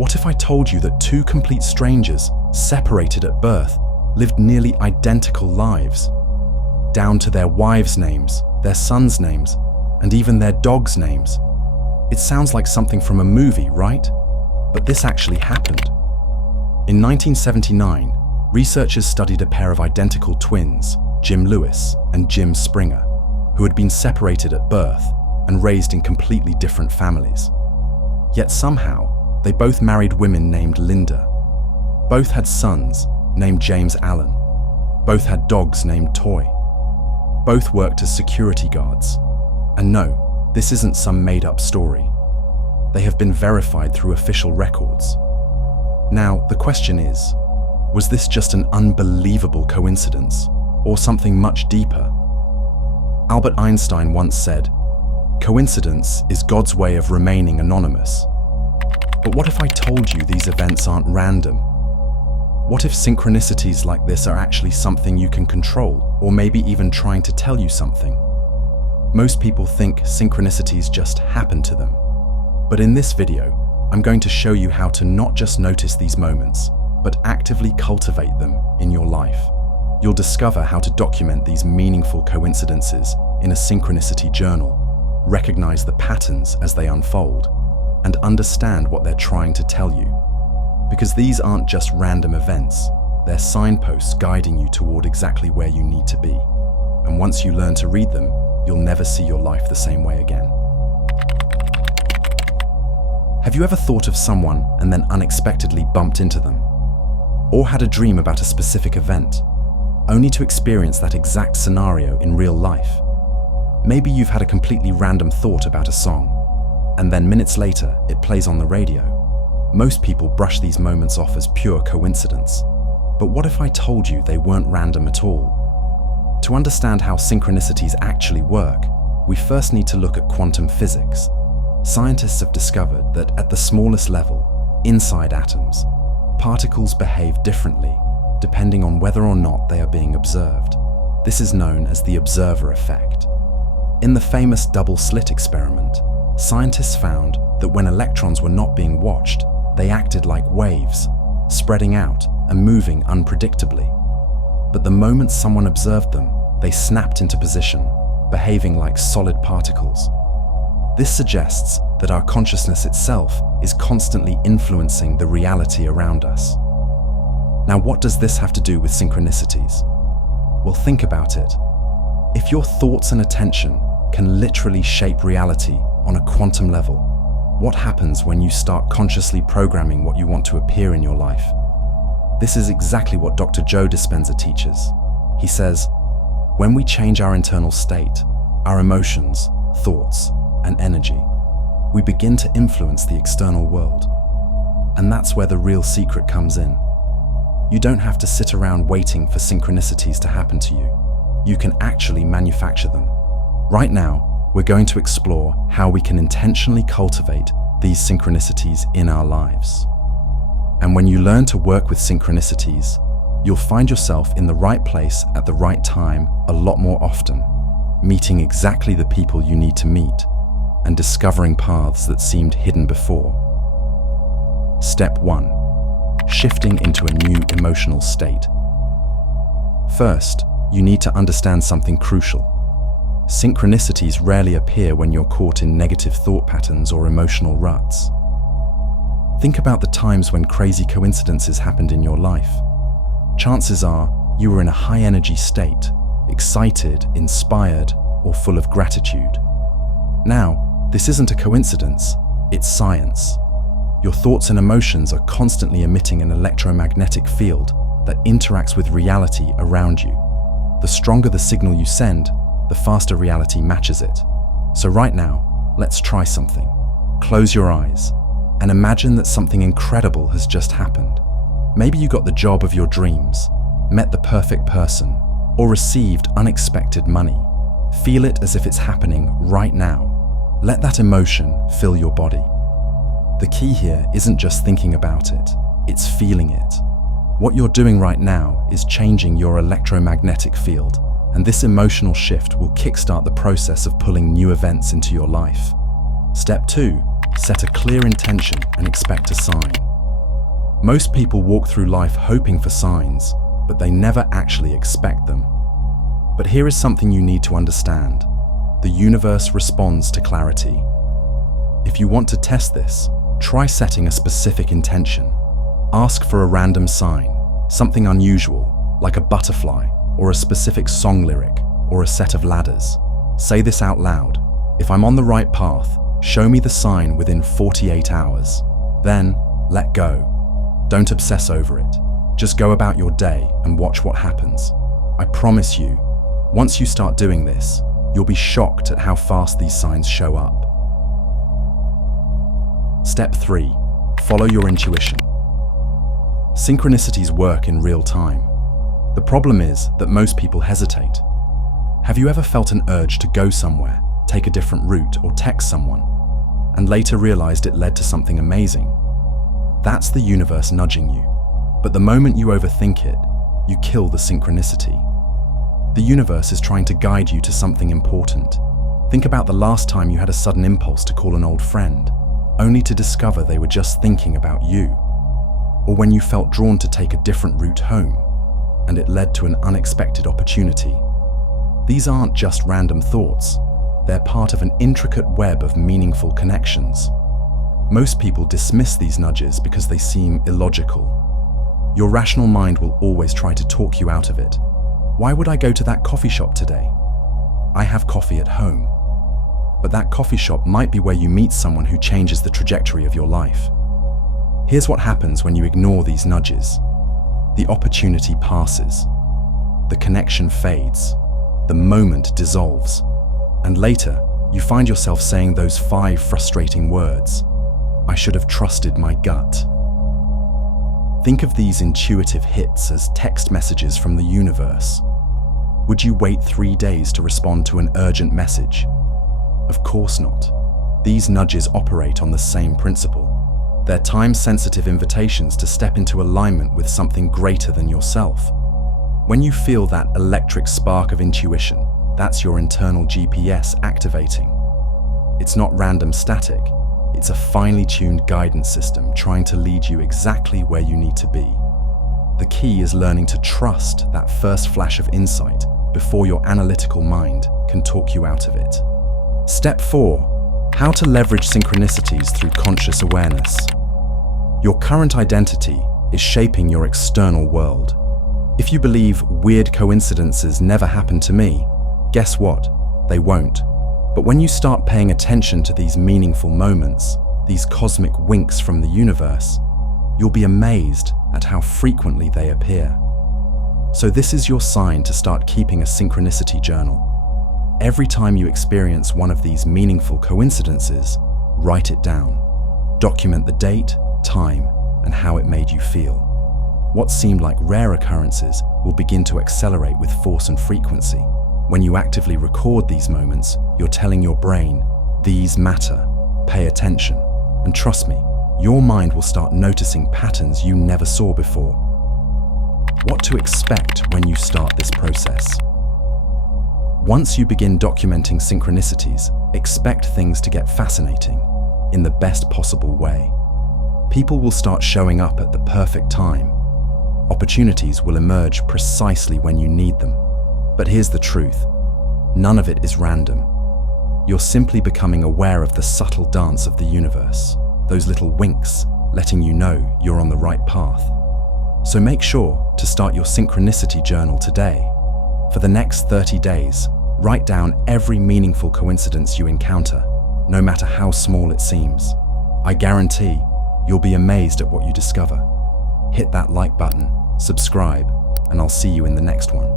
What if I told you that two complete strangers, separated at birth, lived nearly identical lives? Down to their wives' names, their sons' names, and even their dogs' names. It sounds like something from a movie, right? But this actually happened. In 1979, researchers studied a pair of identical twins, Jim Lewis and Jim Springer, who had been separated at birth and raised in completely different families. Yet somehow, they both married women named Linda. Both had sons named James Allen. Both had dogs named Toy. Both worked as security guards. And no, this isn't some made-up story. They have been verified through official records. Now, the question is, was this just an unbelievable coincidence, or something much deeper? Albert Einstein once said, "Coincidence is God's way of remaining anonymous." But what if I told you these events aren't random? What if synchronicities like this are actually something you can control, or maybe even trying to tell you something? Most people think synchronicities just happen to them. But in this video, I'm going to show you how to not just notice these moments, but actively cultivate them in your life. You'll discover how to document these meaningful coincidences in a synchronicity journal, recognize the patterns as they unfold, and understand what they're trying to tell you. Because these aren't just random events, they're signposts guiding you toward exactly where you need to be. And once you learn to read them, you'll never see your life the same way again. Have you ever thought of someone and then unexpectedly bumped into them? Or had a dream about a specific event, only to experience that exact scenario in real life? Maybe you've had a completely random thought about a song, and then minutes later it plays on the radio. Most people brush these moments off as pure coincidence. But what if I told you they weren't random at all? To understand how synchronicities actually work, we first need to look at quantum physics. Scientists have discovered that at the smallest level, inside atoms, particles behave differently depending on whether or not they are being observed. This is known as the observer effect. In the famous double-slit experiment, scientists found that when electrons were not being watched, they acted like waves, spreading out and moving unpredictably. But the moment someone observed them, they snapped into position, behaving like solid particles. This suggests that our consciousness itself is constantly influencing the reality around us. Now, what does this have to do with synchronicities? Well, think about it. If your thoughts and attention can literally shape reality on a quantum level, what happens when you start consciously programming what you want to appear in your life? This is exactly what Dr. Joe Dispenza teaches. He says, when we change our internal state, our emotions, thoughts, and energy, we begin to influence the external world. And that's where the real secret comes in. You don't have to sit around waiting for synchronicities to happen to you. You can actually manufacture them. Right now, we're going to explore how we can intentionally cultivate these synchronicities in our lives. And when you learn to work with synchronicities, you'll find yourself in the right place at the right time a lot more often, meeting exactly the people you need to meet, and discovering paths that seemed hidden before. Step 1. Shifting into a new emotional state. First, you need to understand something crucial. Synchronicities rarely appear when you're caught in negative thought patterns or emotional ruts. Think about the times when crazy coincidences happened in your life. Chances are you were in a high-energy state, excited, inspired, or full of gratitude. Now, this isn't a coincidence, it's science. Your thoughts and emotions are constantly emitting an electromagnetic field that interacts with reality around you. The stronger the signal you send, the faster reality matches it. So right now, let's try something. Close your eyes and imagine that something incredible has just happened. Maybe you got the job of your dreams, met the perfect person, or received unexpected money. Feel it as if it's happening right now. Let that emotion fill your body. The key here isn't just thinking about it, it's feeling it. What you're doing right now is changing your electromagnetic field, and this emotional shift will kickstart the process of pulling new events into your life. Step 2. Set a clear intention and expect a sign. Most people walk through life hoping for signs, but they never actually expect them. But here is something you need to understand. The universe responds to clarity. If you want to test this, try setting a specific intention. Ask for a random sign, something unusual, like a butterfly, or a specific song lyric, or a set of ladders. Say this out loud. If I'm on the right path, show me the sign within 48 hours. Then, let go. Don't obsess over it. Just go about your day and watch what happens. I promise you, once you start doing this, you'll be shocked at how fast these signs show up. Step 3. Follow your intuition. Synchronicities work in real time. The problem is that most people hesitate. Have you ever felt an urge to go somewhere, take a different route, or text someone, and later realized it led to something amazing? That's the universe nudging you. But the moment you overthink it, you kill the synchronicity. The universe is trying to guide you to something important. Think about the last time you had a sudden impulse to call an old friend, only to discover they were just thinking about you. Or when you felt drawn to take a different route home, and it led to an unexpected opportunity. These aren't just random thoughts. They're part of an intricate web of meaningful connections. Most people dismiss these nudges because they seem illogical. Your rational mind will always try to talk you out of it. Why would I go to that coffee shop today? I have coffee at home. But that coffee shop might be where you meet someone who changes the trajectory of your life. Here's what happens when you ignore these nudges. The opportunity passes. The connection fades. The moment dissolves. And later, you find yourself saying those 5 frustrating words. I should have trusted my gut. Think of these intuitive hits as text messages from the universe. Would you wait 3 days to respond to an urgent message? Of course not. These nudges operate on the same principle. They're time-sensitive invitations to step into alignment with something greater than yourself. When you feel that electric spark of intuition, that's your internal GPS activating. It's not random static. It's a finely tuned guidance system trying to lead you exactly where you need to be. The key is learning to trust that first flash of insight before your analytical mind can talk you out of it. Step 4. How to leverage synchronicities through conscious awareness. Your current identity is shaping your external world. If you believe weird coincidences never happen to me, guess what? They won't. But when you start paying attention to these meaningful moments, these cosmic winks from the universe, you'll be amazed at how frequently they appear. So this is your sign to start keeping a synchronicity journal. Every time you experience one of these meaningful coincidences, write it down. Document the date, time, and how it made you feel. What seemed like rare occurrences will begin to accelerate with force and frequency. When you actively record these moments, you're telling your brain, these matter, pay attention. And trust me, your mind will start noticing patterns you never saw before. What to expect when you start this process? Once you begin documenting synchronicities, expect things to get fascinating in the best possible way. People will start showing up at the perfect time. Opportunities will emerge precisely when you need them. But here's the truth. None of it is random. You're simply becoming aware of the subtle dance of the universe, those little winks letting you know you're on the right path. So make sure to start your synchronicity journal today. For the next 30 days, write down every meaningful coincidence you encounter, no matter how small it seems. I guarantee you'll be amazed at what you discover. Hit that like button, subscribe, and I'll see you in the next one.